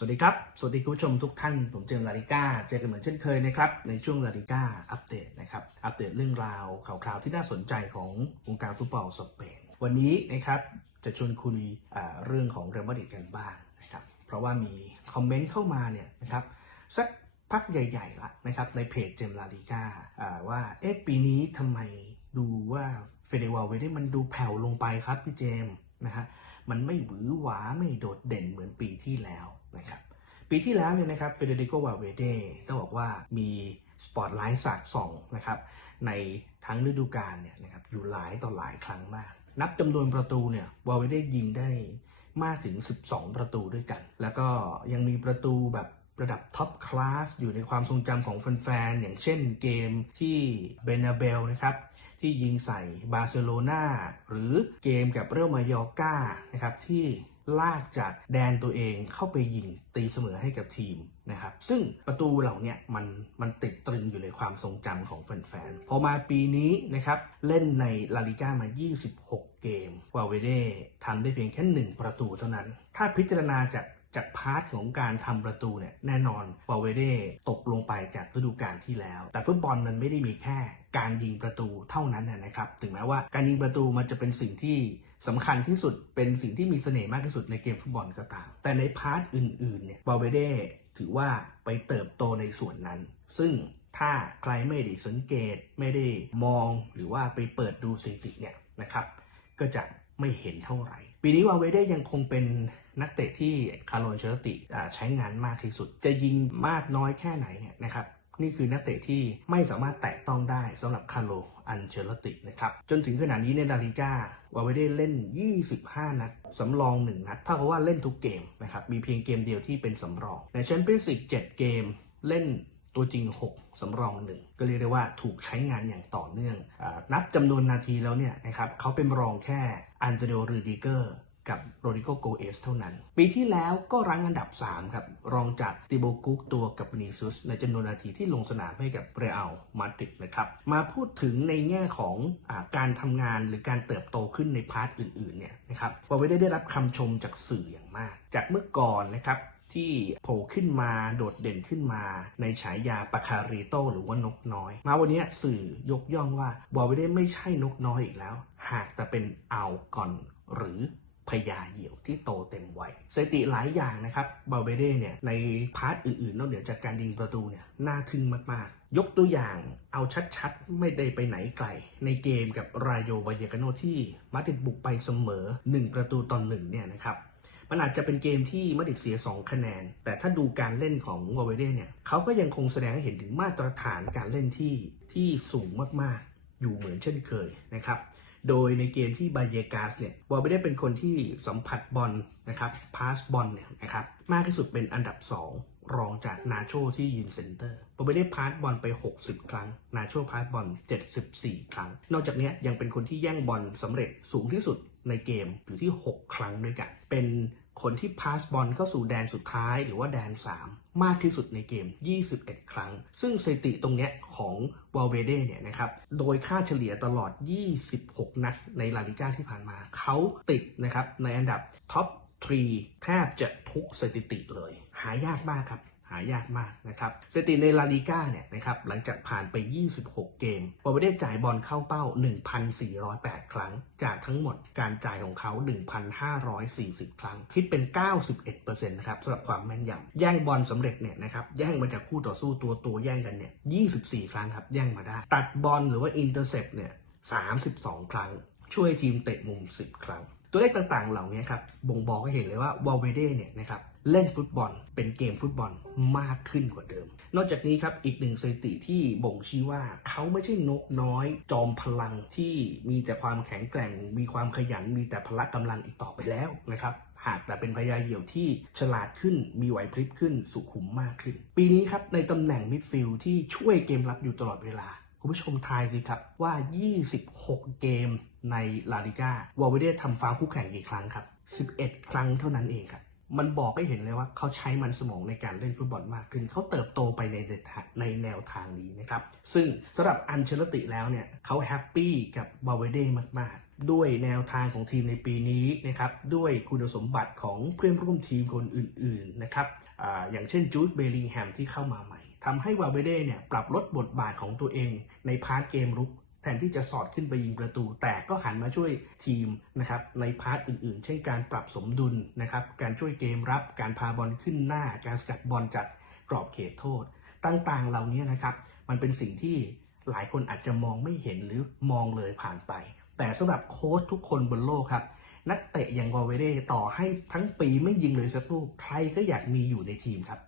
สวัสดีครับ สวัสดีคุณผู้ชมทุกท่าน ผมเจมส์ลาลิก้า เจอกันเหมือนเช่นเคยนะครับ ในช่วงลาลิก้าอัปเดตนะครับ อัปเดตเรื่องราวข่าวคราวที่น่าสนใจของวงการฟุตบอลสเปน วันนี้นะครับจะชวนคุยเรื่องของเรอัลมาดริดกันบ้างนะครับ เพราะว่ามีคอมเมนต์เข้ามาเนี่ยนะครับสักพักใหญ่ๆละนะครับในเพจเจมส์ลาลิก้าว่าเอ๊ะปีนี้ทำไมดูว่าเฟเดวาเวเดมันดูแผ่วลงไปครับพี่เจมส์นะฮะ มันไม่หวือหวาไม่โดดเด่นเหมือนปีที่แล้วนะครับปีที่แล้วเนี่ยนะครับเฟเดริโกวาเวเดก็บอกว่ามีสปอตไลท์สาดส่องนะครับในทั้งฤดูกาลเนี่ยนะครับอยู่หลายต่อหลายครั้งมาก นับจำนวนประตูเนี่ยวาเวเดยิงได้มากถึง 12 ประตูด้วยกัน แล้วก็ยังมีประตูแบบระดับท็อปคลาสอยู่ในความทรงจำของแฟนๆ อย่างเช่นเกมที่เบนาเบลนะครับ ที่ยิงใส่บาร์เซโลนาหรือเกมกับเรอัลมายอร์กานะครับที่ลากจากแดนตัวเองเข้าไปยิงตีเสมอให้กับทีมนะครับ ซึ่งประตูเหล่านี้มันมันติดตรึงอยู่ในความทรงจำของแฟนๆ พอมาปีนี้นะครับ เล่นในลาลิก้ามา 26 เกม วาเวเดทำได้เพียงแค่ 1 ประตูเท่านั้น ถ้าพิจารณาจาก จากพาร์ทของการทำประตูเนี่ยแน่นอนวาเวเดตกลงไปจากฤดูกาลที่แล้ว แต่ฟุตบอลมันไม่ได้มีแค่การยิงประตูเท่านั้นนะครับ ถึงแม้ว่าการยิงประตูมันจะเป็นสิ่งที่สำคัญที่สุดเป็นสิ่งที่มีเสน่ห์มากที่สุดในเกมฟุตบอลก็ตาม แต่ในพาร์ทอื่นๆเนี่ยวาเวเดถือว่าไปเติบโตในส่วนนั้น ซึ่งถ้าใครไม่ได้สังเกตไม่ได้มองหรือว่าไปเปิดดูสถิติเนี่ยนะครับ ก็จะ ไม่เห็นเท่าไหร่ ปีนี้วาเวเดยังคงเป็นนักเตะที่คาร์โลเชลติใช้งานมากที่สุด จะยิงมากน้อยแค่ไหนเนี่ยนะครับนี่คือนักเตะที่ไม่สามารถแตะต้องได้สำหรับคาร์โลอันเชลตินะครับ จนถึงขณะนี้ในลาลิก้าวาเวเดเล่น 25 นัด สำรอง 1 นัดเท่ากับว่าเล่นทุกเกมนะครับ มีเพียงเกมเดียวที่เป็นสำรอง ในแชมเปี้ยนส์ลีก7เกมเล่นตัวจริง 6 สำรองหนึ่งก็เรียกได้ว่าถูกใช้งานอย่างต่อเนื่องอนับจำนวนนาทีแล้วเนี่ยนะครับเขาเป็นรองแค่ อันเตโอรูดิเกอร์กับโรดิโกโกเอสเท่านั้น ปีที่แล้วก็รั้งอันดับ 3 ครับ รองจากติโบกุกตัวกับวินิซุส ในจำนวนนาทีที่ลงสนามให้กับเรอัลมาดริดนะครับ มาพูดถึงในแง่ของอการทำงานหรือการเติบโตขึ้นในพาร์ทอื่นๆเนี่ยนะครับวาเวได้ได้รับคำชมจากสื่ออย่างมาก จากเมื่อก่อนนะครับ ที่โผล่ขึ้นมาโดดเด่นขึ้นมา ในฉายาปาคาริโตหรือว่านกน้อย มาวันนี้สื่อยกย่องว่าวาเวเดไม่ใช่นกน้อยอีกแล้ว หากแต่เป็นอัลกอนหรือพญาเหยี่ยวที่โตเต็มวัยสถิติหลายอย่างนะครับบาเวเดเนี่ยในพาร์ทอื่นๆนอกเหนือจากการยิงประตูเนี่ยน่าทึ่งมากๆ ยกตัวอย่างเอาชัดๆ ไม่ได้ไปไหนไกล ในเกมกับรายโยวายกาโนที่มาดริดบุกไปเสมอ 1 ประตูต่อหนึ่งเนี่ยนะครับ มันอาจจะเป็นเกมที่มาดริดเสีย 2 คะแนน แต่ถ้าดูการเล่นของวาเวเดเนี่ยเขาก็ยังคงแสดงให้เห็นถึงมาตรฐานการเล่นที่ที่สูงมากๆ อยู่เหมือนเช่นเคยนะครับโดยในเกมที่บาเยกาสเนี่ยวาเวเดเป็นคนที่สัมผัสบอลนะครับพาสบอลเนี่ยนะครับมากที่สุดเป็นอันดับ 2 รองจากนาโชที่ยืนเซนเตอร์วาเวเดพาสบอลไป 60 ครั้ง นาโชพาสบอล 74 ครั้ง นอกจากนี้ยังเป็นคนที่แย่งบอลสำเร็จสูงที่สุดในเกมอยู่ที่ 6 ครั้งด้วยกัน เป็นคนที่พาสบอลเข้าสู่แดนสุดท้ายหรือว่าแดน 3 มากที่สุดในเกม 21 ครั้ง ซึ่งสถิติตรงเนี้ยของวาลเวเดเนี่ยนะครับ โดยค่าเฉลี่ยตลอด 26 นัดในลาลิก้าที่ผ่านมา เขาติดนะครับในอันดับท็อป 3แทบจะทุกสถิติเลย หายากมากครับหายากมากนะครับสถิติในลาลิก้าเนี่ยนะครับหลังจากผ่านไป 26 เกมวาเวเดจ่ายบอลเข้าเป้า 1,408 ครั้ง จากทั้งหมดการจ่ายของเขา 1,540 ครั้ง คิดเป็น 91%นะครับสำหรับความแม่นยำแย่งบอลสำเร็จเนี่ยนะครับแย่งมาจากคู่ต่อสู้ตัวตัวแย่งกันเนี่ย 24 ครั้งครับแย่งมาได้ ตัดบอลหรือว่าอินเตอร์เซปเนี่ย 32 ครั้ง ช่วยทีมเตะมุม 10 ครั้ง ตัวเลขต่างๆ เหล่านี้ครับบ่งบอกให้เห็นเลยว่าวาลเวเดเนี่ยนะครับเล่นฟุตบอลเป็นเกมฟุตบอลมากขึ้นกว่าเดิม นอกจากนี้ครับอีกหนึ่งสถิติที่บ่งชี้ว่าเขาไม่ใช่นกน้อย จอมพลังที่มีแต่ความแข็งแกร่ง มีความขยันมีแต่พละกำลังอีกต่อไปแล้วนะครับหากแต่เป็นพยาเหี่ยวที่ฉลาดขึ้น มีไหวพริบขึ้น สุขุมมากขึ้น ปีนี้ครับในตำแหน่งมิดฟิลด์ที่ช่วยเกมรับอยู่ตลอดเวลา คุณผู้ชมทายสิครับว่า 26 เกมในลาลิก้าวาลเวเดทำฟาวคู่แข่งกี่ครั้งครับ 11 ครั้งเท่านั้นเองครับ มันบอกให้เห็นเลยว่าเขาใช้มันสมองในการเล่นฟุตบอลมากขึ้น เขาเติบโตไปในในแนวทางนี้นะครับ ซึ่งสำหรับอันเชลติแล้วเนี่ยเขาแฮปปี้กับวาเวเดมากๆ ด้วยแนวทางของทีมในปีนี้นะครับ ด้วยคุณสมบัติของเพื่อนร่วมทีมคนอื่นๆนะครับออย่างเช่นจูดเบลลิงแฮมที่เข้ามาใหม่ ทำให้วาเวเด้เนี่ยปรับลดบทบาทของตัวเอง ในพาร์ทเกมรุกแทนที่จะสอดขึ้นไปยิงประตู แต่ก็หันมาช่วยทีมนะครับในพาร์ทอื่นๆ เช่นการปรับสมดุลนะครับการช่วยเกมรับการพาบอลขึ้นหน้า การสกัดบอลจากกรอบเขตโทษ ต่างๆเหล่านี้นะครับ มันเป็นสิ่งที่หลายคนอาจจะมองไม่เห็นหรือมองเลยผ่านไป แต่สำหรับโค้ชทุกคนบนโลกครับ นักเตะอย่างวาเวเด้ต่อให้ทั้งปีไม่ยิงเลยสักลูกใครก็อยากมีอยู่ในทีมครับ